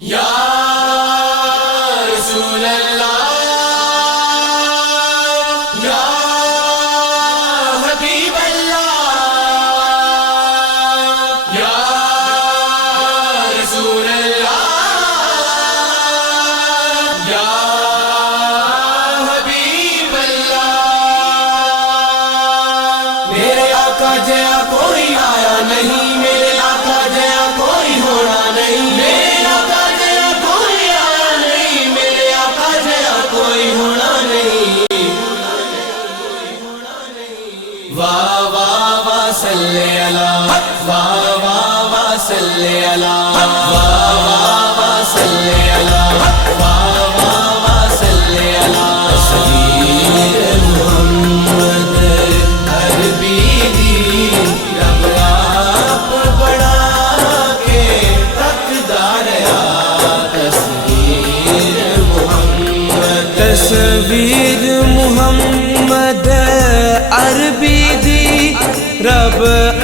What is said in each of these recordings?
یا رسول اللہ یا حبیب اللہ یا رسول اللہ یا حبیب اللہ میرے آقا جیا کوئی آیا نہیں، میرے آقا جیا کوئی ہونا نہیں، میرے آقا جیا کوئی آیا نہیں، میرے آقا جیا کوئی ہونا نہیں۔ واہ واہ واہ صلی اللہ، واہ واہ واہ صلی اللہ، واہ واہ واہ صلی اللہ، واہ واہ واہ صلی اللہ۔ تصویر محمد عربی دی رب آپ بڑھا کے تقدار تصویر محمد عربی دی رب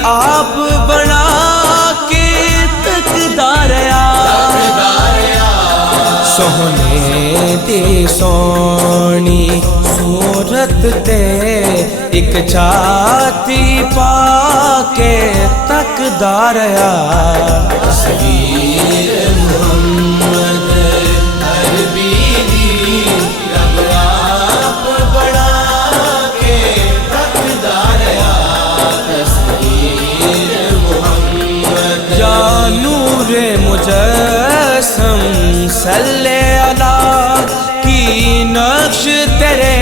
آپ بنا کے تقدار سونے دی سونی صورت تے ایک چھاتی پا کے تقدار تصویر محمد عربی دی رب آپ بڑھا کے تقدار تصویر محمد یا نور مجسم صلی اللہ کی نقش تیرے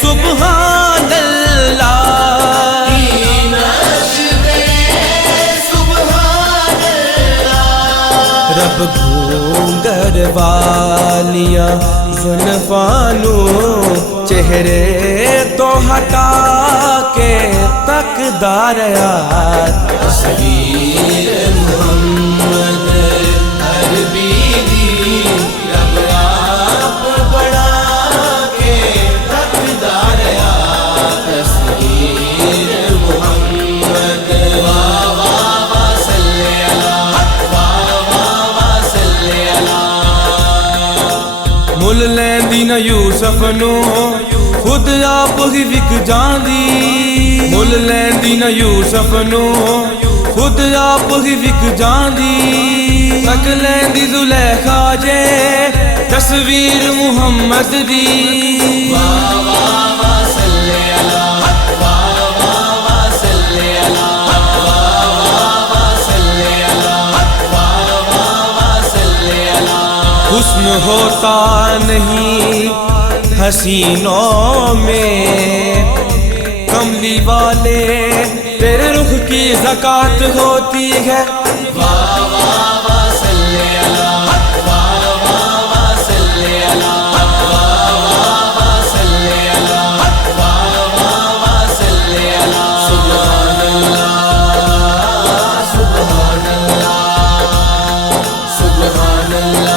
سبحان اللہ کی نقش تیرے سبحان اللہ رب گھونگر والیا زلفانو چہرے تو ہٹا کے تقدار تصویر محمد عربی دی رب آپ بڑھا کے تقدار تصویر محمد واہ واہ واہ صلی اللہ، واہ واہ واہ صلی اللہ۔ مل لیندی نہ یوسف نو خود آپ ہی وک جاندی، مل لیندی نہ یوسف نو خود آپ ہی وک جاندی، تک لیندی زلیخا جے تصویر محمد دی واہ واہ واہ صلی اللہ، واہ واہ واہ صلی اللہ، واہ واہ واہ صلی اللہ، واہ واہ واہ صلی اللہ۔ حسن ہوتا نہیں حسینوں میں، کملی والے تیرے رخ کی زکات ہوتی ہے واہ واہ واہ صلی اللہ، واہ واہ واہ صلی اللہ، واہ واہ واہ صلی اللہ، واہ واہ واہ صلی اللہ۔ سبحان اللہ سبحان اللہ سبحان اللہ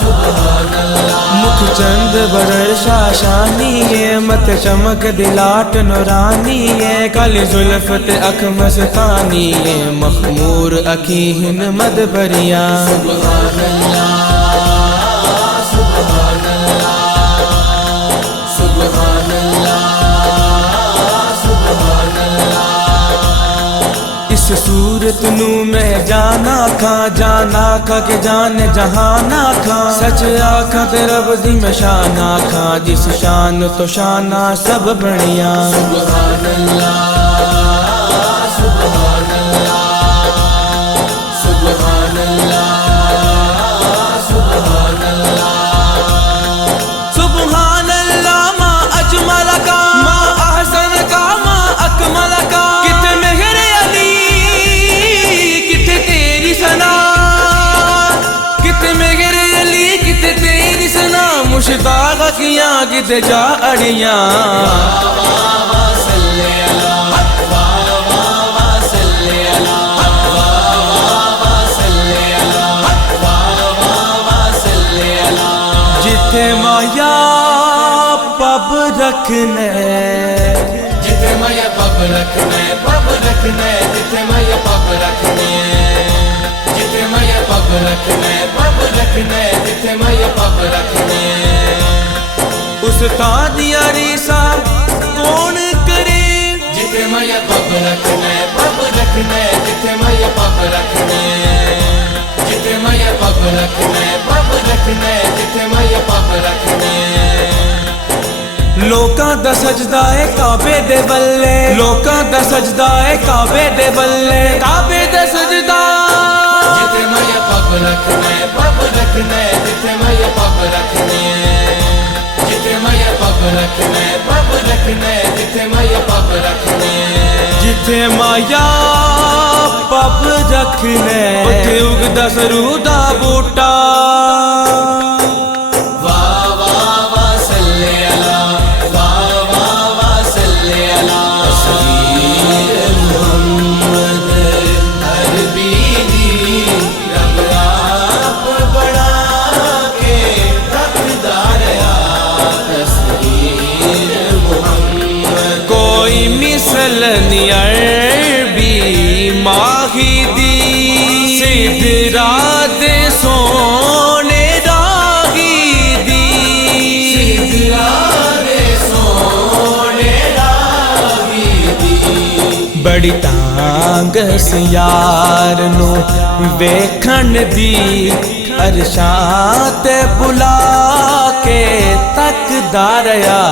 سبحان اللہ۔ مکھ چند برر شاشانی ہے، مت چمک دلاٹ نورانی ہے، کالی زلفت اکھ مستانی ہے، مخمور اکھیہن مد بریاں سبحان اللہ سبحان اللہ سبحان اللہ سبحان اللہ۔ اس صورت نو میں جانا کھا کہ جان جہان کھا، سچ آکھاں تے رب دی میں شان آکھاں، جس شان تو شانہ سب بڑیاں سبحان اللہ سبحان اللہ سبحان اللہ سبحان اللہ۔ سبحان اللہ ما اجمل کا ما احسن کا ما اکمل کا، کتنے مہر علی کتنے تیری ثنا، کتنے مہر علی کتنے تیری ثنا، مشتاق کیاں کتنے جا اڑیاں واہ واہ واہ صلی اللہ، واہ واہ واہ صلی اللہ، واہ واہ واہ صلی اللہ، واہ واہ واہ صلی اللہ۔ جتھے مایا پب رکھنے، جتھے مایا پب رکھنے، پب رکھنے، جتھے مایا پب رکھنے، جتھے مایا پب رکھنے پب رکھنے جتھے میں پب رکھنے استاد یاری صاحب کون کرے جتھے میں پب رکھنے پب رکھنے جتھے میں پب رکھنے جتھے میں پب رکھنے پب رکھنے جتھے میں پب رکھنے لوکاں دا سجدہ ہے کعبے دے بلے لوکاں دا سجدہ ہے کعبے دے بلے کعبے دا سجدہ جتھے میں پب رکھنے پب رکھنے جتھے میں پب رکھنے جتھے میں پب رکھنے پب رکھنے جتھے میں پب رکھنے جتھے مایا پب رکھنے اوتھے اگدا سرو دا بوٹا مثل عربی ماہی دی سدرا دے سونے راہی دی سدرا دے سونے راہی دی بڑی تانگ سی یار نو ویکھن دی عرشاں تے بلا کے تکدا رہیا